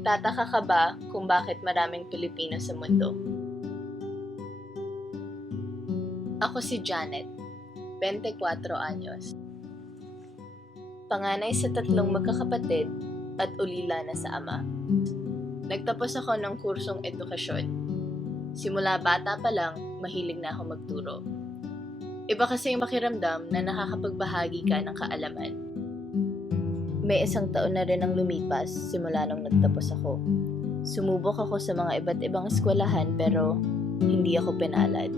Nagtataka ka ba kung bakit maraming Pilipino sa mundo? Ako si Janet, 24 anyos. Panganay sa 3 magkakapatid at ulila na sa ama. Nagtapos ako ng kursong edukasyon. Simula bata pa lang, mahilig na ako magturo. Iba kasi yung pakiramdam na nakakapagbahagi ka ng kaalaman. May 1 taon na rin ang lumipas simula nung nagtapos ako. Sumubok ako sa mga iba't ibang eskwelahan pero hindi ako pinalad.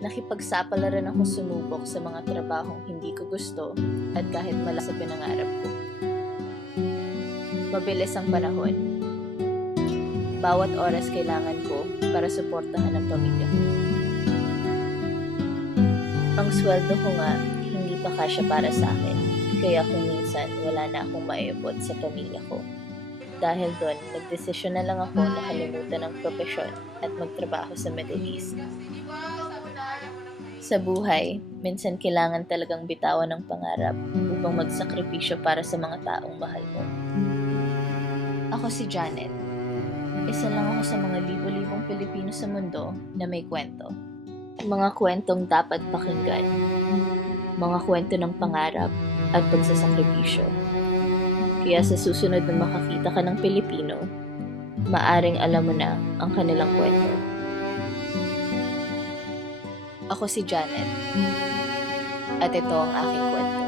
Nakipagsapala rin ako sumubok sa mga trabahong hindi ko gusto at kahit mala sa pinangarap ko. Mabilis ang panahon. Bawat oras kailangan ko para suportahan ang pamilya ko. Ang sweldo ko nga, hindi pa kasya para sa akin, kaya kung minsan wala na akong maiabot sa pamilya ko. Dahil doon, nagdesisyon na lang ako na kalimutan ang propesyon at magtrabaho sa Middle East. Sa buhay, minsan kailangan talagang bitawan ng pangarap upang magsakripisyo para sa mga taong mahal mo. Ako si Janet. Isa lang ako sa mga libo-libong Pilipino sa mundo na may kwento. Mga kwentong dapat pakinggan. Mga kwento ng pangarap at pagsasakripisyo. Kaya sa susunod na makakita ka ng Pilipino, maaring alam mo na ang kanilang kwento. Ako si Janet. At ito ang aking kwento.